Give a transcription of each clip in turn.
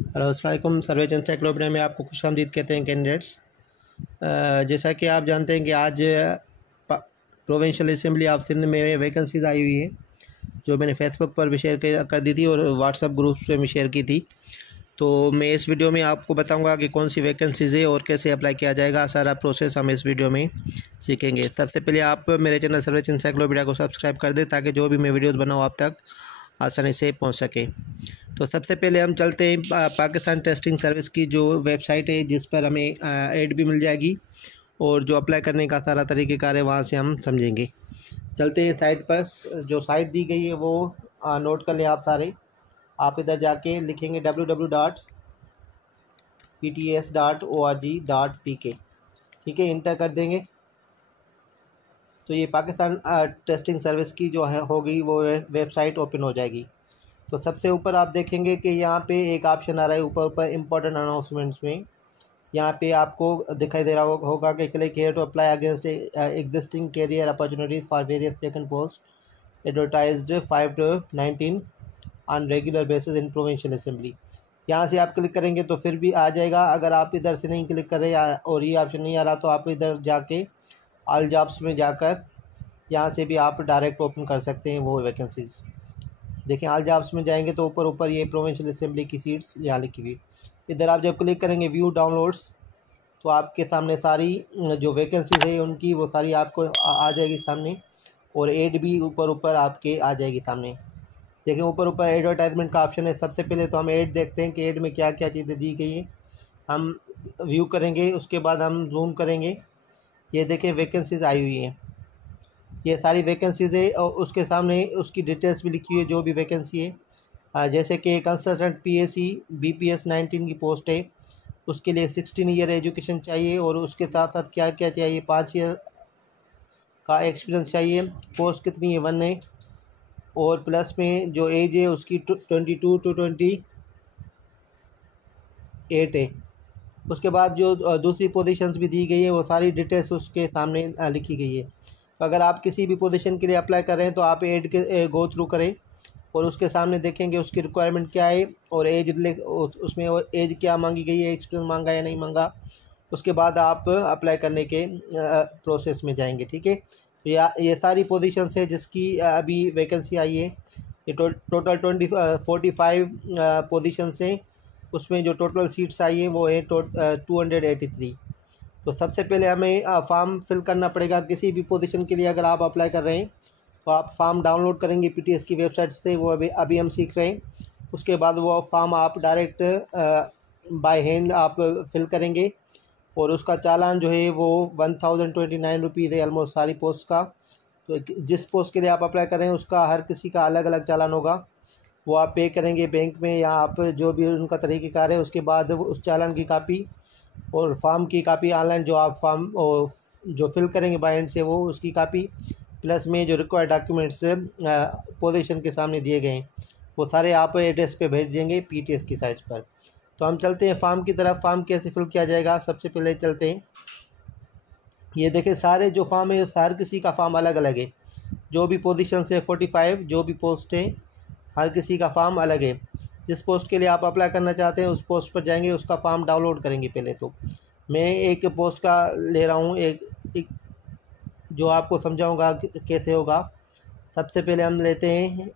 Hello अस्सलाम वालेकुम। Surveys encyclopedia में आपको खुशामदीद कहते हैं कैंडिडेट्स। जैसा कि आप जानते हैं कि आज प्रोविंशियल असेंबली ऑफ सिंध में वैकेंसीज आई हुई है, जो मैंने फेसबुक पर भी शेयर कर दी थी और व्हाट्सएप ग्रुप पे भी शेयर की थी। तो मैं इस वीडियो में आपको बताऊंगा कि कौन सी वैकेंसीज है और कैसे अप्लाई किया जाएगा। सारा प्रोसेस हम इस वीडियो में सीखेंगे। सबसे पहले आप मेरे चैनल सर्वेज एनसाइक्लोपीडिया को सब्सक्राइब कर दें ताकि जो भी मैं वीडियोज़ बनाऊँ आप तक आसानी से पहुंच सके। तो सबसे पहले हम चलते हैं पाकिस्तान टेस्टिंग सर्विस की जो वेबसाइट है, जिस पर हमें ऐड भी मिल जाएगी और जो अप्लाई करने का सारा तरीक़ेकार है वहाँ से हम समझेंगे। चलते हैं साइट पर। जो साइट दी गई है वो नोट कर लें आप सारे। आप इधर जाके लिखेंगे www.pts.org.pk, ठीक है, इंटर कर देंगे तो ये पाकिस्तान टेस्टिंग सर्विस की जो है होगी वो वेबसाइट ओपन हो जाएगी। तो सबसे ऊपर आप देखेंगे कि यहाँ पे एक ऑप्शन आ रहा है ऊपर इम्पोर्टेंट अनाउंसमेंट्स में। यहाँ पे आपको दिखाई दे रहा होगा कि click here to apply against existing career opportunities for various vacant post advertised 5 to 19 on regular basis in provincial assembly. यहाँ से आप क्लिक करेंगे तो फिर भी आ जाएगा। अगर आप इधर से नहीं क्लिक कर रहे और ये ऑप्शन नहीं आ रहा तो आप इधर जाके ऑल जॉब्स में जाकर यहाँ से भी आप डायरेक्ट ओपन कर सकते हैं वो वैकेंसीज़। देखें, ऑल जॉब्स में जाएंगे तो ऊपर ये प्रोविंशियल असेंबली की सीट्स यहाँ लिखी हुई। इधर आप जब क्लिक करेंगे व्यू डाउनलोड्स तो आपके सामने सारी जो वैकेंसीज है उनकी वो सारी आपको आ जाएगी सामने, और एड भी ऊपर आपके आ जाएगी सामने। देखें, ऊपर एडवर्टाइजमेंट का ऑप्शन है। सबसे पहले तो हम एड देखते हैं कि एड में क्या क्या चीज़ें दी गई हैं। हम व्यू करेंगे, उसके बाद हम जूम करेंगे। ये देखें वैकेंसीज आई हुई हैं, ये सारी वैकेंसीज है और उसके सामने उसकी डिटेल्स भी लिखी हुई है जो भी वैकेंसी है। जैसे कि कंसल्टेंट PAC BPS 19 की पोस्ट है, उसके लिए 16 ईयर एजुकेशन चाहिए और उसके साथ साथ क्या क्या चाहिए, 5 ईयर का एक्सपीरियंस चाहिए। पोस्ट कितनी है, 1 है, और प्लस में जो एज है उसकी 22 to 28 है। उसके बाद जो दूसरी पोजीशंस भी दी गई है वो सारी डिटेल्स उसके सामने लिखी गई है। तो अगर आप किसी भी पोजीशन के लिए अप्लाई कर रहे हैं तो आप एड के गो थ्रू करें और उसके सामने देखेंगे उसकी रिक्वायरमेंट क्या है और एज उसमें एज क्या मांगी गई है, एक्सपीरियंस मांगा या नहीं मांगा। उसके बाद आप अप्लाई करने के प्रोसेस में जाएंगे, ठीक है। तो ये सारी पोजीशंस है जिसकी अभी वैकेंसी आई है। ये टोटल 45 पोजीशंस हैं। उसमें जो टोटल सीट्स आई है वो है 283। तो सबसे पहले हमें फॉर्म फिल करना पड़ेगा किसी भी पोजीशन के लिए। अगर आप अप्लाई कर रहे हैं तो आप फॉर्म डाउनलोड करेंगे PTS की वेबसाइट से, वो अभी हम सीख रहे हैं। उसके बाद वो फॉर्म आप डायरेक्ट बाय हैंड आप फिल करेंगे और उसका चालान जो है वो 1029 रुपीज़ है ऑलमोस्ट सारी पोस्ट का। तो जिस पोस्ट के लिए आप अप्लाई कर रहे हैं उसका हर किसी का अलग अलग चालान होगा, वो आप पे करेंगे बैंक में या आप जो भी उनका तरीक़ेकार है। उसके बाद उस चालान की कापी और फॉर्म की कापी ऑनलाइन जो आप फॉर्म जो फिल करेंगे बाय हैंड से वो उसकी कापी, प्लस में जो रिक्वायर्ड डॉक्यूमेंट्स पोजीशन के सामने दिए गए हैं वो सारे आप एड्रेस पे भेज देंगे PTS की साइट पर। तो हम चलते हैं फॉर्म की तरफ। फॉर्म कैसे फिल किया जाएगा, सबसे पहले चलते हैं। ये देखें सारे जो फॉर्म है हर किसी का फॉर्म अलग अलग है। जो भी पोजीशन है 45 जो भी पोस्ट है हर किसी का फॉर्म अलग है। जिस पोस्ट के लिए आप अप्लाई करना चाहते हैं उस पोस्ट पर जाएंगे, उसका फॉर्म डाउनलोड करेंगे। पहले तो मैं एक पोस्ट का ले रहा हूँ, एक जो आपको समझाऊंगा कैसे होगा। सबसे पहले हम लेते हैं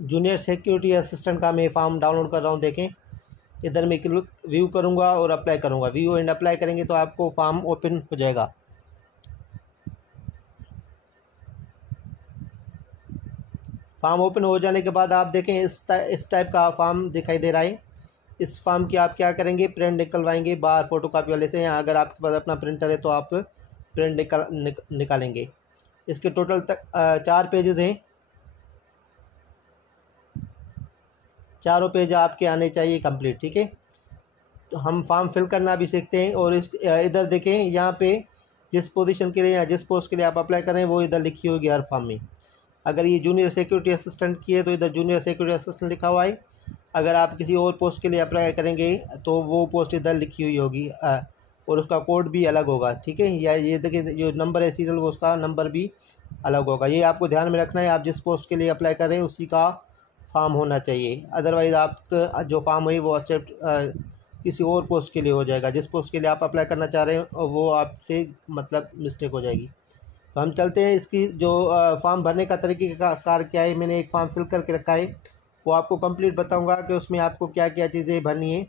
जूनियर सिक्योरिटी असिस्टेंट का मैं फॉर्म डाउनलोड कर रहा हूँ। देखें, इधर मैं व्यू करूँगा और अप्लाई करूँगा। व्यू एंड अप्लाई करेंगे तो आपको फॉर्म ओपन हो जाएगा। फॉर्म ओपन हो जाने के बाद आप देखें इस टाइप का फॉर्म दिखाई दे रहा है। इस फॉर्म की आप क्या करेंगे, प्रिंट निकलवाएंगे बाहर फोटोकॉपी वाले से, या अगर आपके पास अपना प्रिंटर है तो आप प्रिंट निकालेंगे। इसके टोटल 4 पेजेस हैं, चारों पेज आपके आने चाहिए कंप्लीट, ठीक है। तो हम फॉर्म फिल करना भी सीखते हैं। और इधर देखें, यहाँ पे जिस पोजीशन के लिए या जिस पोस्ट के लिए आप अप्लाई करें वो इधर लिखी होगी हर फॉर्म में। अगर ये जूनियर सिक्योरिटी असिस्टेंट की है तो इधर जूनियर सिक्योरिटी असिस्टेंट लिखा हुआ है। अगर आप किसी और पोस्ट के लिए अप्लाई करेंगे तो वो पोस्ट इधर लिखी हुई होगी और उसका कोड भी अलग होगा, ठीक है। या ये देखिए जो नंबर है सीरियल, वो उसका नंबर भी अलग होगा। ये आपको ध्यान में रखना है, आप जिस पोस्ट के लिए अप्लाई करें उसी का फॉर्म होना चाहिए, अदरवाइज़ आपका जो फॉर्म है वो एक्सेप्ट किसी और पोस्ट के लिए हो जाएगा। जिस पोस्ट के लिए आप अप्लाई करना चाह रहे हैं वो आपसे मतलब मिस्टेक हो जाएगी। तो हम चलते हैं, इसकी जो फॉर्म भरने का तरीक़ाकार क्या है। मैंने एक फॉर्म फिल करके रखा है, वो आपको कंप्लीट बताऊंगा कि उसमें आपको क्या क्या चीज़ें भरनी है।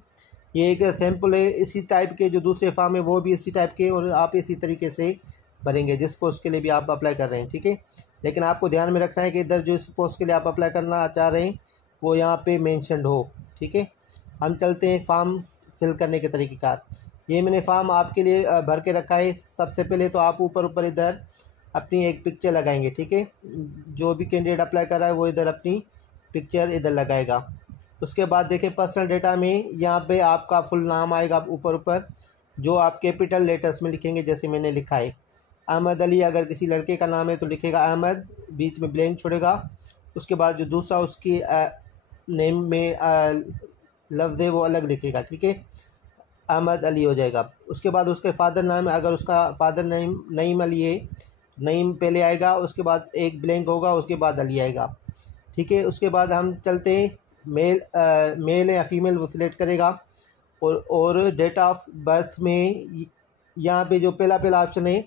ये एक सैम्पल है, इसी टाइप के जो दूसरे फॉर्म है वो भी इसी टाइप के, और आप इसी तरीके से भरेंगे जिस पोस्ट के लिए भी आप अप्लाई कर रहे हैं, ठीक है। लेकिन आपको ध्यान में रखना है कि इधर जिस पोस्ट के लिए आप अप्लाई करना चाह रहे हैं वो यहाँ पे मेंशन्ड हो, ठीक है। हम चलते हैं फॉर्म फिल करने के तरीक़ेकार। ये मैंने फॉर्म आपके लिए भर के रखा है। सबसे पहले तो आप ऊपर इधर अपनी एक पिक्चर लगाएंगे, ठीक है। जो भी कैंडिडेट अप्लाई कर रहा है वो इधर अपनी पिक्चर इधर लगाएगा। उसके बाद देखें पर्सनल डेटा में यहाँ पे आपका फुल नाम आएगा ऊपर, जो आप कैपिटल लेटर्स में लिखेंगे, जैसे मैंने लिखा है अहमद अली। अगर किसी लड़के का नाम है तो लिखेगा अहमद, बीच में ब्लैंक छोड़ेगा। उसके बाद जो दूसरा उसकी नेम में लफ्ज़ है वो अलग लिखेगा, ठीक है, अहमद अली हो जाएगा। उसके बाद उसके फादर नाम, अगर उसका फादर नेम नईम अली है, नईम पहले आएगा, उसके बाद एक ब्लैंक होगा, उसके बाद अली आएगा, ठीक है। उसके बाद हम चलते हैं मेल या फीमेल वो सिलेक्ट करेगा। और डेट ऑफ बर्थ में यहाँ पे जो पहला ऑप्शन है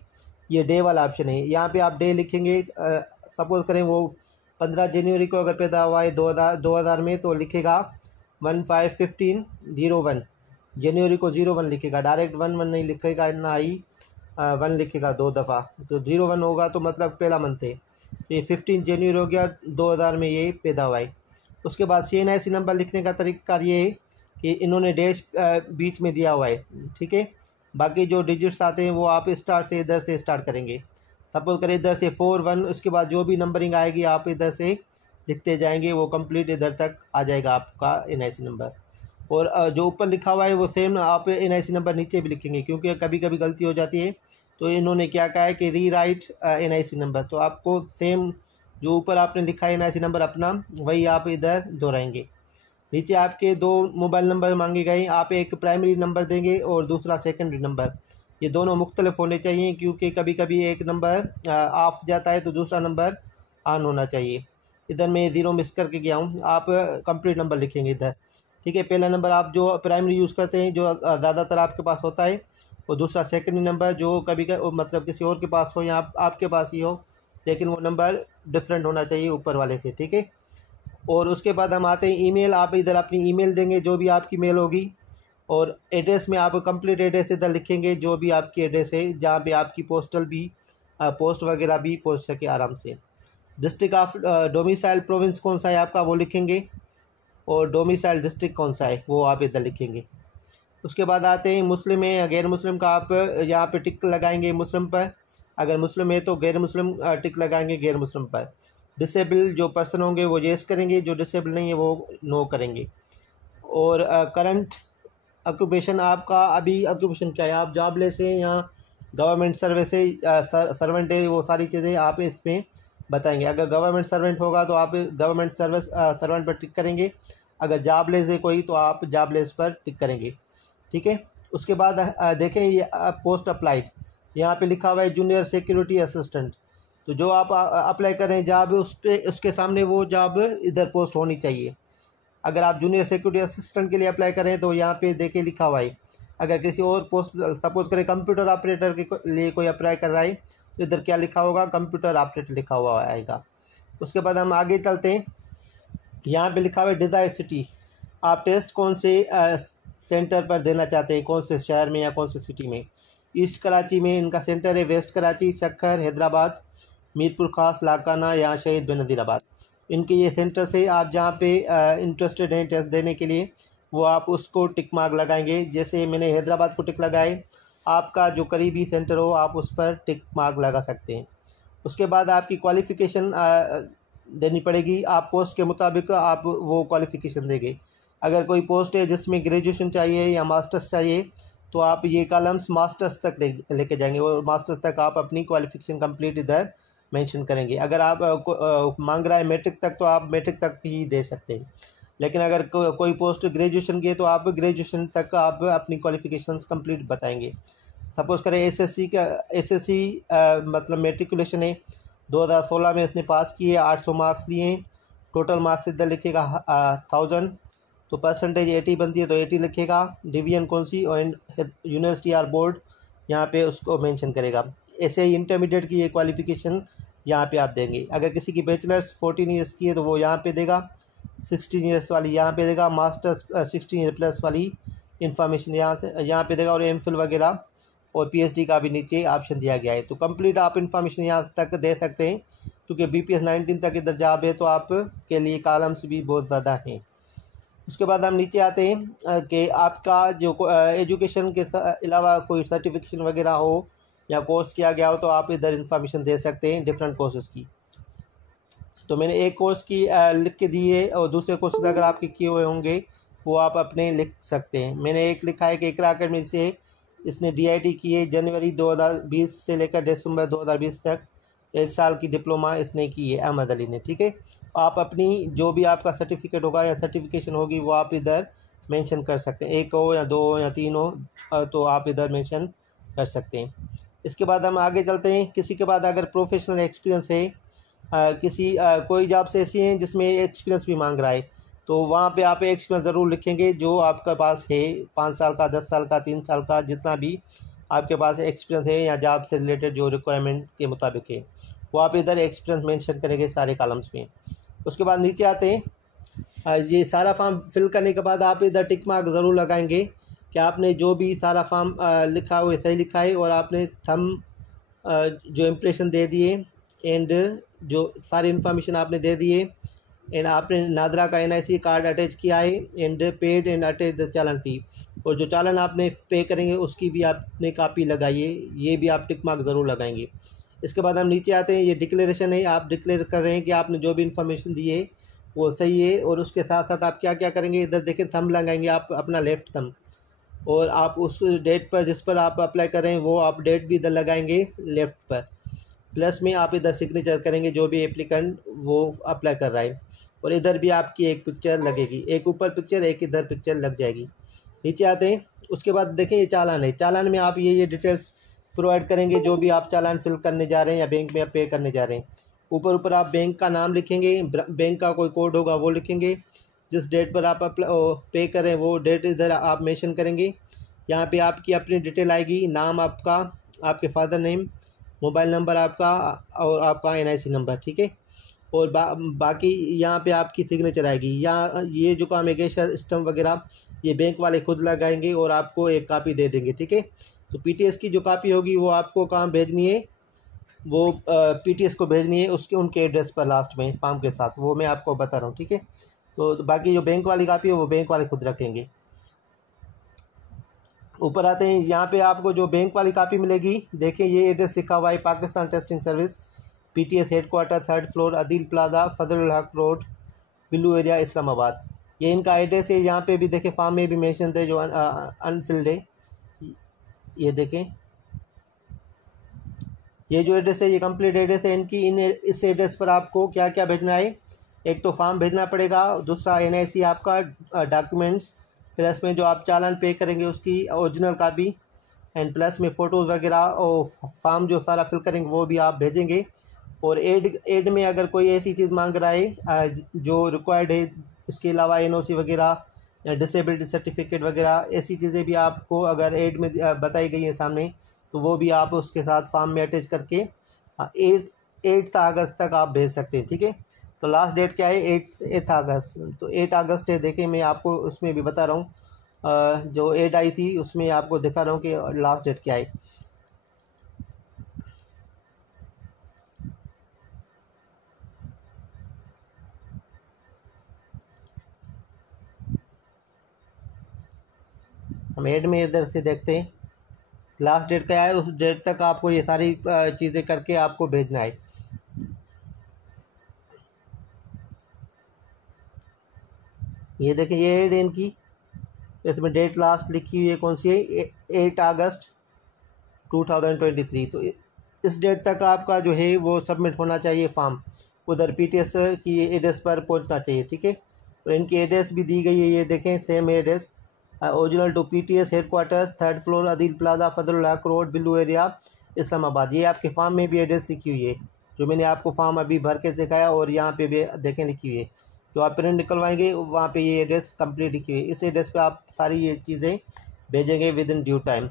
ये डे वाला ऑप्शन है। यहाँ पे आप डे लिखेंगे। सपोज़ करें वो 15 जनवरी को अगर पैदा हुआ है 2000 में, तो लिखेगा 15/15/01। जनवरी को 01 लिखेगा, डायरेक्ट 11 नहीं लिखेगा, ना ही 1 लिखेगा 2 दफ़ा। तो 01 होगा तो मतलब पहला मंथ है। ये 15 जनवरी हो गया, 2000 में ये पैदा हुआ है। उसके बाद CNIC नंबर लिखने का तरीका ये है कि इन्होंने डैश बीच में दिया हुआ है, ठीक है। बाकी जो डिजिट्स आते हैं वो आप स्टार्ट से इधर से स्टार्ट करेंगे। सपोज करें इधर से 4-1, उसके बाद जो भी नंबरिंग आएगी आप इधर से लिखते जाएंगे, वो कंप्लीट इधर तक आ जाएगा आपका NIC नंबर। और जो ऊपर लिखा हुआ है वो सेम आप NIC नंबर नीचे भी लिखेंगे, क्योंकि कभी कभी गलती हो जाती है। तो इन्होंने क्या कहा है कि रीराइट NIC नंबर, तो आपको सेम जो ऊपर आपने लिखा है NIC नंबर अपना, वही आप इधर दोहराएंगे। नीचे आपके 2 मोबाइल नंबर मांगे गए, आप एक प्राइमरी नंबर देंगे और दूसरा सेकेंडरी नंबर। ये दोनों मुख्तलिफ होने चाहिए, क्योंकि कभी कभी एक नंबर ऑफ जाता है तो दूसरा नंबर ऑन होना चाहिए। इधर मैं 0 मिस करके गया हूँ, आप कंप्लीट नंबर लिखेंगे इधर, ठीक है। पहला नंबर आप जो प्राइमरी यूज़ करते हैं, जो ज़्यादातर आपके पास होता है, और दूसरा सेकेंडरी नंबर जो कभी मतलब किसी और के पास हो या आपके पास ही हो, लेकिन वो नंबर डिफरेंट होना चाहिए ऊपर वाले से, ठीक है। और उसके बाद हम आते हैं ईमेल। आप इधर अपनी ईमेल देंगे, जो भी आपकी मेल होगी। और एड्रेस में आप कंप्लीट एड्रेस इधर लिखेंगे, जो भी आपकी एड्रेस है, जहाँ पे आपकी पोस्टल भी पोस्ट वगैरह भी पहुँच सके आराम से। डिस्ट्रिक्ट ऑफ डोमिसाइल प्रोविंस कौन सा है आपका वो लिखेंगे, और डोमिसाइल डिस्ट्रिक्ट कौन सा है वो आप इधर लिखेंगे। उसके बाद आते हैं मुस्लिम है या गैर मुस्लिम का, आप यहाँ पे टिक लगाएंगे मुस्लिम पर। अगर मुस्लिम है तो गैर मुस्लिम टिक लगाएंगे गैर मुस्लिम पर। डिसेबल जो पर्सन होंगे वो येस करेंगे, जो डिसेबल नहीं है वो नो करेंगे। और करंट ऑक्यूपेशन आपका अभी ऑक्यूपेशन क्या है, आप जॉबलेस हैं या गवर्नमेंट सर्विस है, सर्वेंट है, वो सारी चीज़ें आप इसमें बताएंगे। अगर गवर्नमेंट सर्वेंट होगा तो आप गवर्नमेंट सर्वेंट पर टिक करेंगे। अगर जॉबलेस है कोई तो आप जॉबलेस पर टिक करेंगे, ठीक है। उसके बाद देखें ये पोस्ट अप्लाइड, यहाँ पे लिखा हुआ है जूनियर सिक्योरिटी असिस्टेंट। तो जो आप अप्लाई करें जॉब, उस पर उसके सामने वो जॉब इधर पोस्ट होनी चाहिए। अगर आप जूनियर सिक्योरिटी असिस्टेंट के लिए अप्लाई करें तो यहाँ पे देखिए लिखा हुआ है। अगर किसी और पोस्ट, सपोज करें कंप्यूटर ऑपरेटर के लिए कोई अप्लाई कर रहा है, तो इधर क्या लिखा होगा, कंप्यूटर ऑपरेटर लिखा हुआ आएगा। उसके बाद हम आगे चलते हैं, यहाँ पे लिखा हुआ है डिज़ायर सिटी। आप टेस्ट कौन से सेंटर पर देना चाहते हैं, कौन से शहर में या कौन से सिटी में। ईस्ट कराची में इनका सेंटर है, वेस्ट कराची, सक्खर, हैदराबाद, मीरपुर खास, लाकाना या शहीद बेनज़ीराबाद, इनके ये सेंटर से आप जहाँ पे इंटरेस्टेड हैं टेस्ट देने के लिए, वो आप उसको टिक मार्क लगाएंगे। जैसे मैंने हैदराबाद को टिक लगाए, आपका जो करीबी सेंटर हो आप उस पर टिक मार्क लगा सकते हैं। उसके बाद आपकी क्वालिफ़िकेशन देनी पड़ेगी, आप पोस्ट के मुताबिक आप वो क्वालिफ़िकेशन देंगे। अगर कोई पोस्ट है जिसमें ग्रेजुएशन चाहिए या मास्टर्स चाहिए, तो आप ये कॉलम्स मास्टर्स तक लेके जाएंगे, और मास्टर्स तक आप अपनी क्वालिफ़िकेशन कंप्लीट इधर मेंशन करेंगे। अगर आप मांग रहा है मैट्रिक तक, तो आप मैट्रिक तक ही दे सकते हैं। लेकिन अगर कोई पोस्ट ग्रेजुएशन की है तो आप ग्रेजुएशन तक आप अपनी क्वालिफिकेशंस कंप्लीट बताएंगे। सपोज़ करें एसएससी मतलब मेट्रिकुलेशन है, 2016 में इसने पास किए, 800 मार्क्स लिए हैं, टोटल मार्क्स इधर लिखेगा 1000, तो परसेंटेज 80 बनती है तो 80 लिखेगा, डिवीजन कौन सी और यूनिवर्सिटी आर बोर्ड यहाँ पे उसको मेंशन करेगा। ऐसे ही इंटरमीडिएट की ये क्वालिफिकेशन यहाँ पे आप देंगे। अगर किसी की बैचलर्स 14 ईयर्स की है तो वो यहाँ पे देगा, 16 ईयर्स वाली यहाँ पे देगा, मास्टर्स 16 ईयर प्लस वाली इन्फॉर्मेशन यहाँ पे देगा, और एमफिल वगैरह और पीएचडी का भी नीचे ऑप्शन दिया गया है। तो कंप्लीट आप इन्फॉर्मेशन यहाँ तक दे सकते हैं, क्योंकि BPS 19 तक इधर जॉब है तो आप के लिए कॉलम्स भी बहुत ज़्यादा हैं। उसके बाद हम नीचे आते हैं कि आपका जो एजुकेशन के अलावा कोई सर्टिफिकेशन वगैरह हो या कोर्स किया गया हो तो आप इधर इन्फॉर्मेशन दे सकते हैं डिफरेंट कोर्सेज़ की। तो मैंने एक कोर्स की लिख के दी है, और दूसरे कोर्सेज अगर आपके किए हुए होंगे वो आप अपने लिख सकते हैं। मैंने एक लिखा है कि इकरा अकेडमी से इसने DIT की है, जनवरी 2020 से लेकर दिसंबर 2020 तक 1 साल की डिप्लोमा इसने की है, अहमद अली ने। ठीक है, आप अपनी जो भी आपका सर्टिफिकेट होगा या सर्टिफिकेशन होगी वो आप इधर मेंशन कर सकते हैं, 1 हो या 2 हो या 3 हो, तो आप इधर मेंशन कर सकते हैं। इसके बाद हम आगे चलते हैं। किसी के बाद अगर प्रोफेशनल एक्सपीरियंस है, कोई जॉब्स ऐसी हैं जिसमें एक्सपीरियंस भी मांग रहा है, तो वहाँ पे आप एक्सपीरियंस ज़रूर लिखेंगे जो आपके पास है, 5 साल का, 10 साल का, 3 साल का, जितना भी आपके पास एक्सपीरियंस है या जॉब से रिलेटेड जो रिक्वायरमेंट के मुताबिक है वो आप इधर एक्सपीरियंस मेंशन करेंगे सारे कॉलम्स में। उसके बाद नीचे आते हैं, ये सारा फॉर्म फिल करने के बाद आप इधर टिक मार्क ज़रूर लगाएंगे कि आपने जो भी सारा फॉर्म लिखा हुआ सही लिखा है, और आपने थंब जो इम्प्रेशन दे दिए, एंड जो सारी इन्फॉर्मेशन आपने दे दिए, एंड आपने नादरा का NIC कार्ड अटैच किया है, and paid and attach the चालान फ़ी, और जो चालान आपने पे करेंगे उसकी भी आपने कापी लगाइए, ये भी आप टिक मार्क ज़रूर लगाएंगे। इसके बाद हम नीचे आते हैं, ये डिक्लेरेशन है, आप डिक्लेयर कर रहे हैं कि आपने जो भी इन्फॉर्मेशन दी है वो सही है, और उसके साथ साथ आप क्या क्या करेंगे, इधर देखें थंब लगाएंगे आप अपना लेफ़्ट थंब, और आप उस डेट पर जिस पर आप अप्लाई कर रहे हैं वो आप डेट भी इधर लगाएंगे लेफ़्ट पर, प्लस में आप इधर सिग्नेचर करेंगे जो भी एप्लीकेंट वो अप्लाई कर रहा है, और इधर भी आपकी एक पिक्चर लगेगी, एक ऊपर पिक्चर एक इधर पिक्चर लग जाएगी। नीचे आते हैं, उसके बाद देखें ये चालान है, चालान में आप ये डिटेल्स प्रोवाइड करेंगे जो भी आप चालान फिल करने जा रहे हैं या बैंक में पे करने जा रहे हैं। ऊपर आप बैंक का नाम लिखेंगे, बैंक का कोई कोड होगा वो लिखेंगे, जिस डेट पर आप पे करें वो डेट इधर आप मेंशन करेंगे। यहाँ पे आपकी अपनी डिटेल आएगी, नाम आपका, आपके फादर नेम, मोबाइल नंबर आपका, और आपका NIC नंबर। ठीक है, और बाकी यहाँ पे आपकी सिग्नेचर आएगी। यहाँ ये जो काम है गेस्टर स्टम्प वगैरह ये बैंक वाले खुद लगाएंगे और आपको एक कापी दे देंगे। ठीक है, तो PTS की जो कापी होगी वो आपको कहाँ भेजनी है, वो PTS को भेजनी है उसके उनके एड्रेस पर लास्ट में फॉर्म के साथ, वो मैं आपको बता रहा हूँ। ठीक है, तो बाकी जो बैंक वाली कापी है वो बैंक वाले खुद रखेंगे। ऊपर आते हैं, यहाँ पे आपको जो बैंक वाली कापी मिलेगी, देखें ये एड्रेस लिखा हुआ है, Pakistan testing service, PTS headquarter, 3rd floor, Adeel plaza, Fazal Haq road, Billu area, Islamabad. ये इनका एड्रेस है। यहाँ पे भी देखें फॉर्म में भी मेंशन थे जो अनफिल्ड है, ये देखें ये जो एड्रेस है ये कंप्लीट एड्रेस है इनकी। इस एड्रेस पर आपको क्या क्या भेजना है, एक तो फॉर्म भेजना पड़ेगा, दूसरा NIC आपका डॉक्यूमेंट्स, प्लस में जो आप चालान पे करेंगे उसकी ओरिजिनल कापी, एंड प्लस में फ़ोटोज़ वगैरह, और फॉर्म जो सारा फिल करेंगे वो भी आप भेजेंगे। और एड में अगर कोई ऐसी चीज़ मांग रहा है जो रिक्वायर्ड है, इसके अलावा NOC वगैरह या डिसेबिलिटी सर्टिफिकेट वगैरह ऐसी चीज़ें भी आपको अगर एड में बताई गई हैं सामने, तो वो भी आप उसके साथ फॉर्म में अटैच करके 8 अगस्त तक आप भेज सकते हैं। ठीक है, तो लास्ट डेट क्या है, 8 अगस्त, तो 8 अगस्त है। देखें मैं आपको उसमें भी बता रहा हूँ, जो एड आई थी उसमें आपको दिखा रहा हूँ कि लास्ट डेट क्या है। हम एड में इधर से देखते हैं लास्ट डेट क्या है, उस डेट तक आपको ये सारी चीज़ें करके आपको भेजना है। ये देखिए ये एड इनकी, इसमें डेट लास्ट लिखी हुई है कौन सी है, 8 अगस्त 2023। तो इस डेट तक आपका जो है वो सबमिट होना चाहिए फॉर्म, उधर PTS की एड्रेस पर पहुंचना चाहिए। ठीक है, और इनकी एड्रेस भी दी गई है, ये देखें same address, original to PTS headquarters, 3rd floor Adeel plaza, Fazlul Haq road, Billu area, Islamabad. ये आपके फॉर्म में भी एड्रेस लिखी हुई है, जो मैंने आपको फॉर्म अभी भर के दिखाया, और यहाँ पे भी देखें लिखी हुई है। जो आप प्रिंट निकलवाएंगे वहाँ पे ये एड्रेस कंप्लीट लिखी हुई है, इस एड्रेस पे आप सारी ये चीज़ें भेजेंगे विद इन ड्यू टाइम।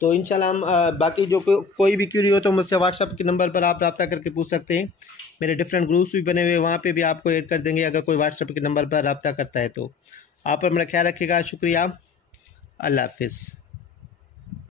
तो इंशाल्लाह हम बाकी जो कोई भी क्यूरी हो तो मुझसे व्हाट्सअप के नंबर पर आप रब्ता करके पूछ सकते हैं। मेरे डिफरेंट ग्रुप्स भी बने हुए, वहाँ पे भी आपको ऐड कर देंगे अगर कोई व्हाट्सअप के नंबर पर रब्ता करता है तो। आप अपना ख्याल रखिएगा, शुक्रिया, अल्लाह हाफिज़।